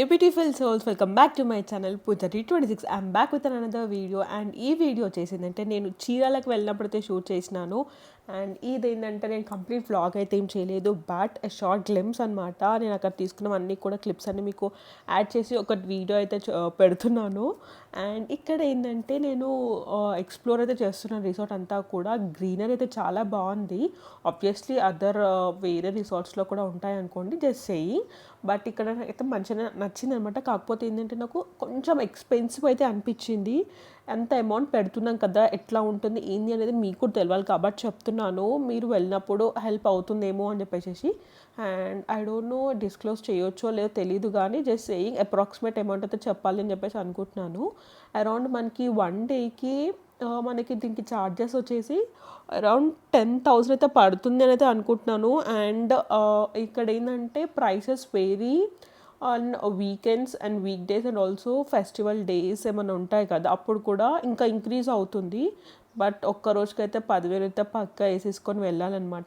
Hello beautiful souls, welcome back to my channel Pujari26. I'm back with another video and ఈ video చేసిందంటే నేను చీరాలకు వెళ్ళినప్పుడైతే shoot చేసినాను and ఇదేంటంటే నేను కంప్లీట్ వ్లాగ్ అయితే ఏం చేయలేదు బట్ షార్ట్ గ్లిమ్స్ అనమాట. నేను అక్కడ తీసుకున్నవన్నీ కూడా క్లిప్స్ అన్ని మీకు యాడ్ చేసి ఒక వీడియో అయితే పెడుతున్నాను. అండ్ ఇక్కడ ఏంటంటే నేను ఎక్స్ప్లోర్ అయితే చేస్తున్నాను రిసార్ట్ అంతా కూడా. గ్రీనరీ అయితే చాలా బాగుంది. ఆబ్వియస్లీ అదర్ వేరే రిసార్ట్స్లో కూడా ఉంటాయి అనుకోండి, జస్ట్ సేయింగ్. బట్ ఇక్కడ అయితే మంచిగా నచ్చింది అనమాట. కాకపోతే ఏంటంటే నాకు కొంచెం ఎక్స్పెన్సివ్ అయితే అనిపించింది. ఎంత అమౌంట్ పెడుతున్నాం కదా, ఎట్లా ఉంటుంది ఏంది అనేది మీకు కూడా తెలియాలి కాబట్టి చెప్తున్నాను. మీరు వెళ్ళినప్పుడు హెల్ప్ అవుతుందేమో అని చెప్పేసి. And I don't know disclose చేయొచ్చో లేదో తెలియదు, కానీ జస్ట్ సేయింగ్ అప్రాక్సిమేట్ అమౌంట్ అయితే చెప్పాలి అని చెప్పేసి అనుకుంటున్నాను. అరౌండ్ మనకి 1 డేకి మనకి దీనికి ఛార్జెస్ వచ్చేసి అరౌండ్ 10,000 అయితే పడుతుంది అని అయితే అనుకుంటున్నాను. అండ్ ఇక్కడ ఏంటంటే prices vary on weekends and week days and also festival days ఏమైనా ఉంటాయి కదా, అప్పుడు కూడా ఇంకా ఇంక్రీజ్ అవుతుంది. బట్ ఒక్క రోజుకైతే 10,000 అయితే పక్కా వేసేసుకొని వెళ్ళాలన్నమాట.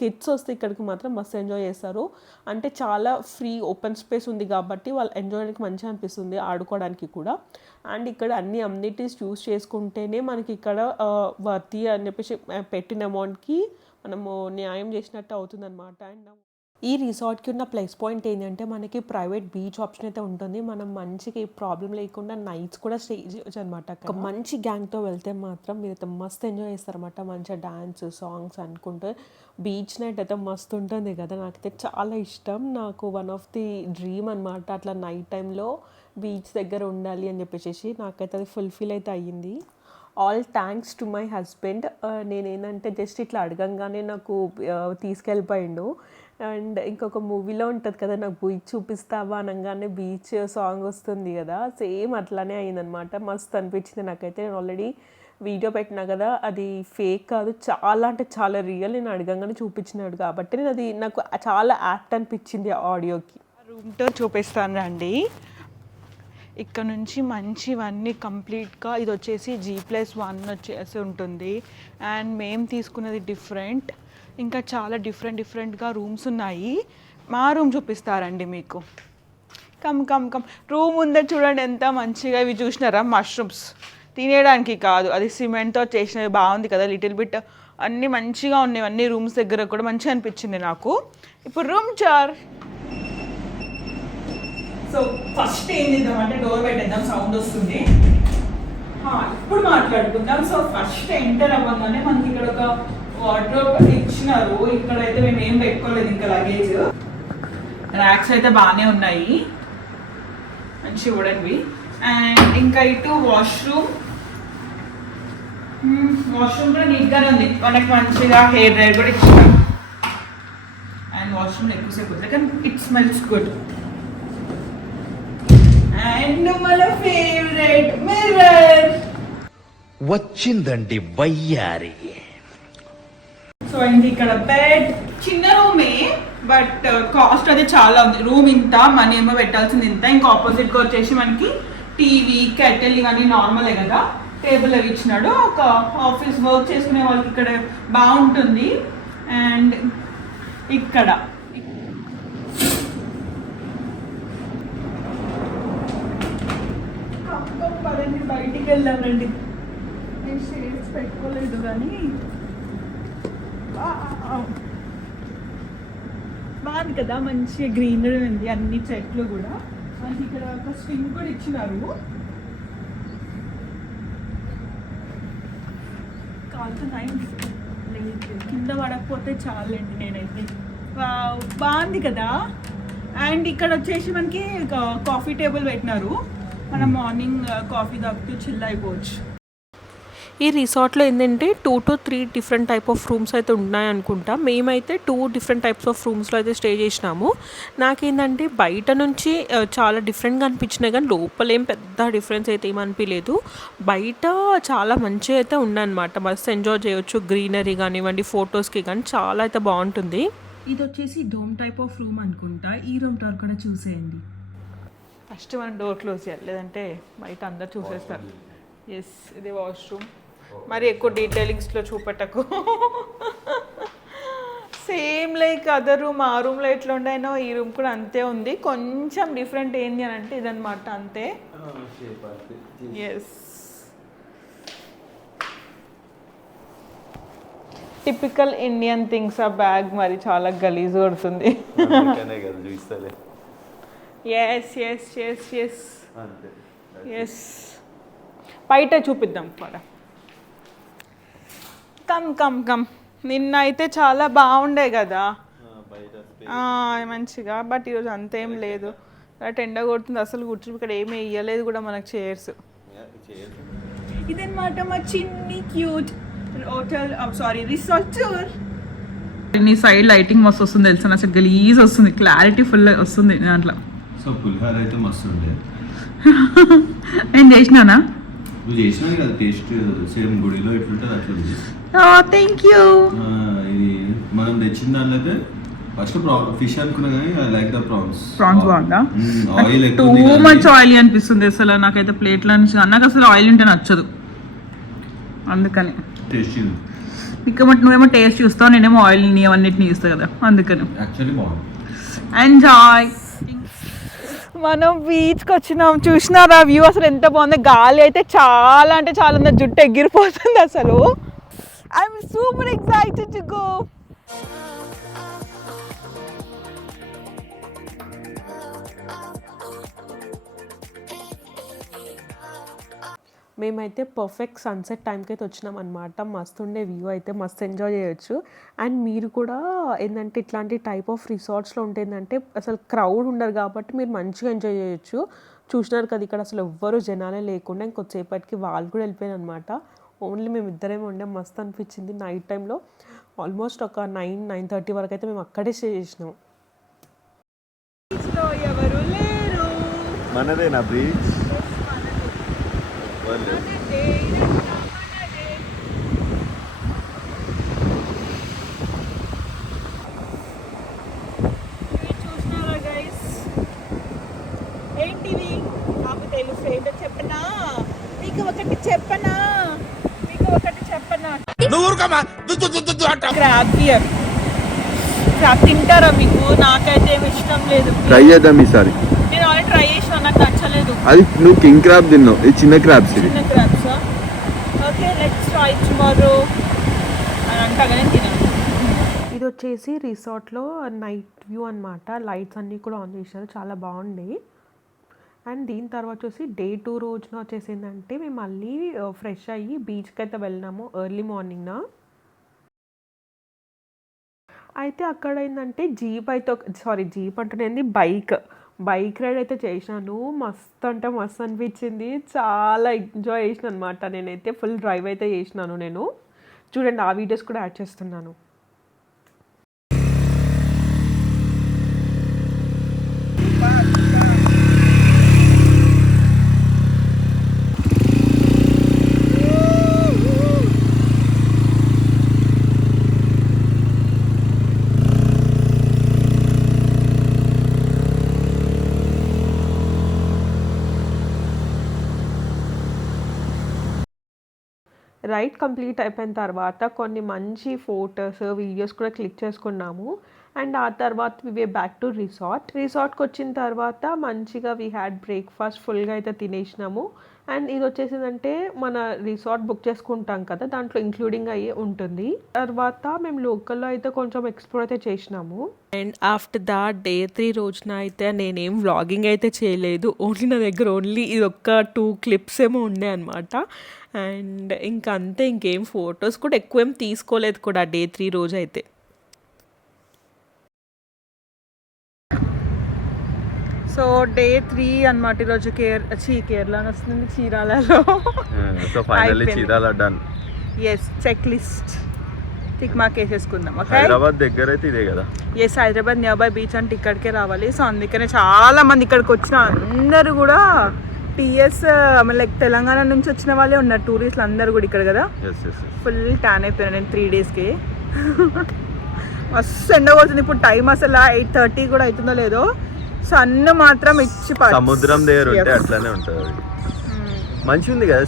కిడ్స్ వస్తే ఇక్కడికి మాత్రం మస్తు ఎంజాయ్ చేస్తారు. అంటే చాలా ఫ్రీ ఓపెన్ స్పేస్ ఉంది కాబట్టి వాళ్ళు ఎంజాయ్ చేయడానికి మంచిగా అనిపిస్తుంది, ఆడుకోవడానికి కూడా. అండ్ ఇక్కడ అన్ని అమ్యూనిటీస్ చూస్ చేసుకుంటేనే మనకి ఇక్కడ వర్తి అని చెప్పేసి పెట్టిన అమౌంట్కి మనము న్యాయం చేసినట్టు అవుతుంది అనమాట. అండ్ ఈ రిసార్ట్కి ఉన్న ప్లస్ పాయింట్ ఏంటంటే మనకి ప్రైవేట్ బీచ్ ఆప్షన్ అయితే ఉంటుంది. మనం మంచిగా ఏ ప్రాబ్లం లేకుండా నైట్స్ కూడా స్టే చేయొచ్చు అనమాట. ఒక మంచి గ్యాంగ్తో వెళ్తే మాత్రం మీరైతే మస్తు ఎంజాయ్ చేస్తారన్నమాట. మంచిగా డ్యాన్స్ సాంగ్స్ అనుకుంటే బీచ్ నైట్ అయితే మస్తు ఉంటుంది కదా. నాకైతే చాలా ఇష్టం. నాకు వన్ ఆఫ్ ది డ్రీమ్ అనమాట అట్లా నైట్ టైంలో బీచ్ దగ్గర ఉండాలి అని చెప్పేసి. నాకైతే అది ఫుల్ఫిల్ అయితే అయ్యింది. All thanks to my husband. నేనేంటంటే జస్ట్ ఇట్లా అడగంగానే నాకు తీసుకెళ్ళిపోయిండు. అండ్ ఇంకొక మూవీలో ఉంటుంది కదా, నాకు బీచ్ చూపిస్తావా అనగానే బీచ్ సాంగ్ వస్తుంది కదా, సేమ్ అట్లానే అయిందనమాట. మస్తు అనిపించింది నాకైతే. నేను ఆల్రెడీ వీడియో పెట్టినా కదా, అది ఫేక్ కాదు, చాలా అంటే చాలా రియల్. నేను అడగంగానే చూపించినాడు కాబట్టి నేను అది నాకు చాలా యాప్ట్ అనిపించింది ఆడియోకి. రూమ్ టూర్ చూపిస్తాను రండి. ఇక్కడ నుంచి మంచివన్నీ కంప్లీట్గా ఇది వచ్చేసి G+1 వచ్చేసి ఉంటుంది. అండ్ మేము తీసుకున్నది డిఫరెంట్, ఇంకా చాలా డిఫరెంట్గా రూమ్స్ ఉన్నాయి. మా రూమ్ చూపిస్తారండి మీకు. కమ్ రూమ్ ఉందే చూడండి ఎంత మంచిగా. ఇవి చూసినారా, మష్రూమ్స్ తినేయడానికి కాదు, అది సిమెంట్తో చేసినవి. బాగుంది కదా, లిటిల్ బిట్ అన్నీ మంచిగా ఉన్నాయి. అన్ని రూమ్స్ దగ్గర కూడా మంచిగా అనిపించింది నాకు. ఇప్పుడు రూమ్ చార్. సో ఫస్ట్ ఏం చేద్దామంటే డోర్ పెట్టేద్దాం, సౌండ్ వస్తుంది. ఇప్పుడు మాట్లాడుకుందాం. సో ఫస్ట్ ఎంటర్ అవ్వగానే మనకి ఇక్కడ ఒక వార్డ్రోబ్ ఇచ్చినారు. ఇక్కడైతే మేము ఏం పెట్టుకోలేదు ఇంకా లగేజ్. ర్యాక్స్ అయితే బాగానే ఉన్నాయి, మంచి వుడెన్వి. అండ్ ఇంకా ఇటు వాష్రూమ్ కూడా నీట్గానే ఉంది. మనకి మంచిగా హెయిర్ డ్రైర్ కూడా ఇచ్చినారు. అండ్ వాష్రూమ్ ఎక్కువసేపు ఉంది కానీ ఇట్ స్మెల్స్ గుడ్. అండ్ మన ఫేవరెట్ మిర్రర్ వచ్చిందండి వయ్యారి. సో ఇంక ఇక్కడ బెడ్, చిన్న రూమే బట్ కాస్ట్ అది చాలా ఉంది. రూమ్ ఇంత, మనీ ఏమో పెట్టాల్సింది ఇంత. ఇంకా ఆపోజిట్గా వచ్చేసి మనకి టీవీ కెటిల్ ఇవన్నీ నార్మలే కదా. టేబుల్ అవి ఇచ్చినాడు. ఒక ఆఫీస్ వర్క్ చేసుకునే వాళ్ళకి ఇక్కడ బాగుంటుంది. అండ్ ఇక్కడ బయటికి వెళ్దామండి. నేను షేడ్స్ పెట్టుకోలేదు కానీ బాగుంది కదా, మంచిగా గ్రీనరీ ఉంది, అన్ని చెట్లు కూడా. మనకి ఇక్కడ ఒక స్వింగ్ కూడా ఇచ్చినారు. కాలుతున్నాయి, కింద పడకపోతే చాలండి. నేనైతే బాగుంది కదా. అండ్ ఇక్కడ వచ్చేసి మనకి కాఫీ టేబుల్ పెట్టినారు. మనం మార్నింగ్ కాఫీ తాగుతూ చిల్ అయిపోవచ్చు. ఈ రిసార్ట్లో ఏంటంటే 2 to 3 different type of rooms అయితే ఉన్నాయనుకుంటా. మేమైతే 2 డిఫరెంట్ టైప్స్ ఆఫ్ రూమ్స్లో అయితే స్టే చేసినాము. నాకేంటంటే బయట నుంచి చాలా డిఫరెంట్గా అనిపించినాయి కానీ లోపల ఏం పెద్ద డిఫరెన్స్ అయితే ఏమనిపించలేదు. బయట చాలా మంచిగా అయితే ఉన్నాయన్నమాట. మస్తు ఎంజాయ్ చేయొచ్చు, గ్రీనరీ కానివ్వండి, ఫొటోస్కి కానీ చాలా అయితే బాగుంటుంది. ఇది వచ్చేసి డోమ్ టైప్ ఆఫ్ రూమ్ అనుకుంటా. ఈ రూమ్ టూర్ కూడా చూసేయండి. ఫస్ట్ మనం డోర్ క్లోజ్ చేయాలి, లేదంటే బయట అందరు చూసేస్తారు. ఎస్, ఇది వాష్రూమ్. మరి ఎక్కువ డీటెయిలింగ్స్లో చూపెట్టకు. సేమ్ లైక్ అదర్ రూమ్, ఆ రూమ్లో ఎట్లా ఉండేనో ఈ రూమ్ కూడా అంతే ఉంది. కొంచెం డిఫరెంట్ ఏంటి అని అంటే ఇదన్నమాట, అంతే. Yes, typical Indian things. ఆ బ్యాగ్ మరి చాలా గలీజ్ కొడుతుంది. Yes yes yes yes yes, బయట చూపిద్దాం పద. Come come come. నిన్న అయితే చాలా బాగుండే కదా మంచిగా, బట్ ఈరోజు అంతేం లేదు. అలా ఎండ కొడుతుంది, అసలు కూర్చుని ఇక్కడ ఏమీ వేయలేదు కూడా మనకు చైర్స్. ఇదన్నమాట మా చిన్ని cute hotel, sorry resort tour. నీ సైడ్ లైటింగ్ మస్తు వస్తుంది తెలుసా, అసలు గలీజ్ వస్తుంది, క్లారిటీ ఫుల్ వస్తుంది దాంట్లో. సో పులిహోర అయితే మస్తు ఉండే. నేను చేసినానా? నువ్వు చేసినావు కదా, టేస్ట్ సేమ్ గుడిలో ఎట్లుంటుంది అట్లా ఉంది. Thank you. ఇది మనం తెచ్చిన దాంట్లో అయితే ఫస్ట్ ఫిష్ అనుకున్నా కానీ I like the prawns. Prawns బాగుందా? ఆయిల్ టూ మచ్ ఆయిల్ అనిపిస్తుంది అసలు నాకైతే. ప్లేట్లో నుంచి నాకు అసలు ఆయిల్ ఉంటే నచ్చదు, అందుకని. టేస్ట్ నువ్వేమో టేస్ట్ చూస్తావు, నేనేమో ఆయిల్ ని అవన్నిటిని చూస్తావు కదా, అందుకని. యాక్చువల్లీ బాగుంది. ఎంజాయ్. మనం బీచ్కి వచ్చినాం, చూసినారా వ్యూ అసలు ఎంత బాగుంది. గాలి అయితే చాలా అంటే చాలా ఉంది, జుట్టు ఎగిరిపోతుంది అసలు. I'm super excited to go. మేమైతే పర్ఫెక్ట్ సన్సెట్ టైంకి అయితే వచ్చినాం అనమాట. మస్తు ఉండే వ్యూ అయితే మస్తు ఎంజాయ్ చేయొచ్చు. అండ్ మీరు కూడా ఏంటంటే ఇట్లాంటి టైప్ ఆఫ్ రిసార్ట్స్లో ఉంటుందంటే అసలు క్రౌడ్ ఉండరు కాబట్టి మీరు మంచిగా ఎంజాయ్ చేయొచ్చు. చూసినారు కదా ఇక్కడ అసలు ఎవ్వరూ జనాలే లేకుండా ఇంకొద్దిసేపటికి వాళ్ళు కూడా వెళ్ళిపోయారు అనమాట. ఓన్లీ మేము ఇద్దరేమో ఉండే. మస్తు అనిపించింది నైట్ టైంలో. ఆల్మోస్ట్ ఒక 9-9:30 వరకు అయితే మేము అక్కడే స్టే చేసినాం. బీచ్లో ఎవరు లేరు. మనదేనా బీచ్? చూసినారా గైస్, ఏంటివి నాకు తెలుసు. ఏంటో చెప్పనా మీకు ఒకటి, చెప్పనా మీకు ఒకటి, చెప్పనా? Crab beer. క్రాబ్ తింటారా మీకు? నాకైతే ఏమి ఇష్టం లేదు. ట్రై చేద్దాం ఈసారి. నేను ఆల్రెడీ ట్రై చేసిన, నాకు నచ్చలేదు. అది నువ్వు కింగ్ క్రాబ్ తిన్నావు, ఇది చిన్న క్రాబ్స్. చిన్న crabs. Okay, let's try tomorrow అని అంటాగానే తినాను. ఇది వచ్చేసి రిసార్ట్లో నైట్ వ్యూ అనమాట. లైట్స్ అన్నీ కూడా ఆన్ చేశారు, చాలా బాగుంది. అండ్ దీని తర్వాత వచ్చేసి డే 2 రోజున వచ్చేసిందంటే మేము మళ్ళీ ఫ్రెష్ అయ్యి బీచ్కి అయితే వెళ్ళినాము ఎర్లీ మార్నింగ్న. అయితే అక్కడ ఏంటంటే జీప్ అయితే, జీప్ అంటున్నది బైక్ రైడ్ అయితే చేసినాను. మస్తు అంటే మస్తు అనిపించింది, చాలా ఎంజాయ్ చేసిన అనమాట. నేనైతే ఫుల్ డ్రైవ్ అయితే చేసినాను నేను. చూడండి, ఆ వీడియోస్ కూడా యాడ్ చేస్తున్నాను. రైడ్ కంప్లీట్ అయిపోయిన తర్వాత కొన్ని మంచి ఫొటోస్, వీడియోస్ కూడా క్లిక్ చేసుకున్నాము. అండ్ ఆ తర్వాత వి బ్యాక్ టు రిసార్ట్కి వచ్చిన తర్వాత మంచిగా వీ హ్యాడ్ బ్రేక్ఫాస్ట్ ఫుల్గా అయితే తినేసినాము. అండ్ ఇది వచ్చేసిందంటే మన రిసార్ట్ బుక్ చేసుకుంటాం కదా, దాంట్లో ఇంక్లూడింగ్ అయ్యి ఉంటుంది. తర్వాత మేము లోకల్లో అయితే కొంచెం ఎక్స్ప్లోర్ అయితే చేసినాము. అండ్ ఆఫ్టర్ దాట్ డే 3 రోజున అయితే నేనేం వ్లాగింగ్ అయితే చేయలేదు. ఓన్లీ నా దగ్గర ఇది ఒక్క 2 క్లిప్స్ ఏమో ఉండే అనమాట. అండ్ ఇంకా అంతే, ఇంకేం ఫొటోస్ కూడా ఎక్కువ ఏం తీసుకోలేదు కూడా డే 3 రోజు అయితే. సో డే 3 అనమాట ఈరోజు. కేరళ వస్తుంది, చీరాలలో. Yes, check list tick mark వేసేసుకుందాం. హైదరాబాద్ దగ్గర అయితే ఇదే కదా. Yes, Hyderabad nearby beach అంటే ఇక్కడికే రావాలి. సో అందుకనే చాలా మంది ఇక్కడికి వచ్చిన అందరూ కూడా టీఎస్ లైక్ తెలంగాణ నుంచి వచ్చిన వాళ్ళే ఉన్నారు. టూరిస్టులు అందరూ కూడా ఇక్కడ కదా. ఫుల్ ట్యాన్ అయిపోయాను నేను 3 డేస్కి. మస్తు ఎండ కొడుతుంది. ఇప్పుడు టైం అసలు 8:30 కూడా అవుతుందో లేదో. సన్ను మాత్రం ఇచ్చి సముద్రం దగ్గర ఉంటే అట్లానే ఉంటుంది. మంచిగా ఉంది కదా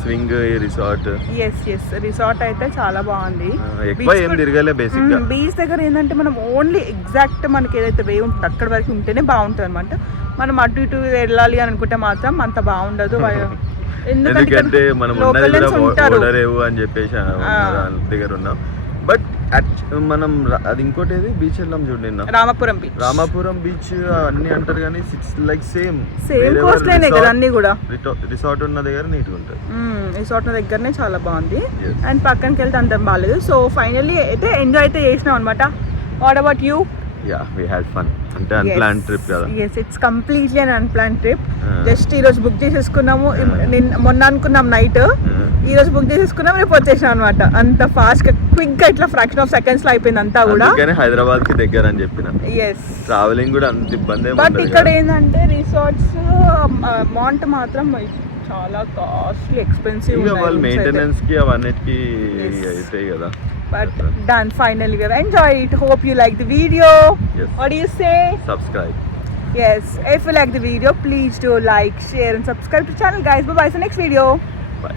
స్వింగ్ రిసార్ట్. ఎస్ రిసార్ట్ అయితే చాలా బాగుంది. ఎక్కువ ఏం తిరగలే బేసిక్ గా. బీచ్ దగ్గర ఏంటంటే మనం ఓన్లీ ఎగ్జాక్ట్ మనకి ఏదైతే వే ఉంటుంది అక్కడ వరకు ఉంటేనే బాగుంటుంది అనమాట. మనం అటు ఇటు వెళ్ళాలి అని అనుకుంటే మాత్రం అంత బాగుండదు. ఎందుకంటే మనం ఉన్నది కూడా ఓడరేవు అని చెప్పేసి దగ్గర ఉన్నాం. బట్ మనం అది ఇంకోటి ఏది బీచ్ వెళ్ళాం చూడండి, రామాపురం బీచ్ అన్ని అంటారు కానీ సేమ్ కోస్ట్ లైనే కదా అన్ని కూడా. రిసార్ట్ ఉన్న దగ్గర నీట్గా ఉంటుంది. రిసార్ట్ ఉన్న దగ్గరనే చాలా బాగుంది. అండ్ పక్కనకి వెళ్తే అంత బాగాలేదు. సో ఫైనల్లీ అయితే ఎంజాయ్ అయితే చేసినాం అనమాట. What about you? Yeah, we had fun. అంటే అన్‌ప్లాన్డ్ ట్రిప్ కదా. Yes, it's completely an unplanned trip. Just ఈ రోజు బుక్ చేసేసుకున్నాము. మొన్న అనుకున్నాం నైట్, ఈ రోజు బుక్ చేసేసుకున్నాం, రేపు వచ్చేసాం అనమాట. అంత ఫాస్ట్ గా క్విక్ గా ఇట్లా ఫ్రాక్షన్ ఆఫ్ సెకండ్స్ లో అయిపోయింది అంతా కూడా. అందుకని హైదరాబాద్ కి దగ్గర అని చెప్పిన. yes ట్రావెలింగ్ కూడా అంత ఇబ్బంది బట్ ఇక్కడ ఏంటంటే రిసార్ట్స్ అమౌంట్ మాత్రం చాలా కాస్ట్లీ ఎక్స్పెన్సివ్ ఉన్నాయి. వాళ్ళ మెయింటెనెన్స్ కి అవన్నిటికి అయితాయి కదా. But done finally, we have enjoyed it. Hope you like the video. Yes. What do you say? Subscribe. Yes, if you like the video, please do like, share and subscribe to the channel, guys. Bye bye. See you next video. Bye.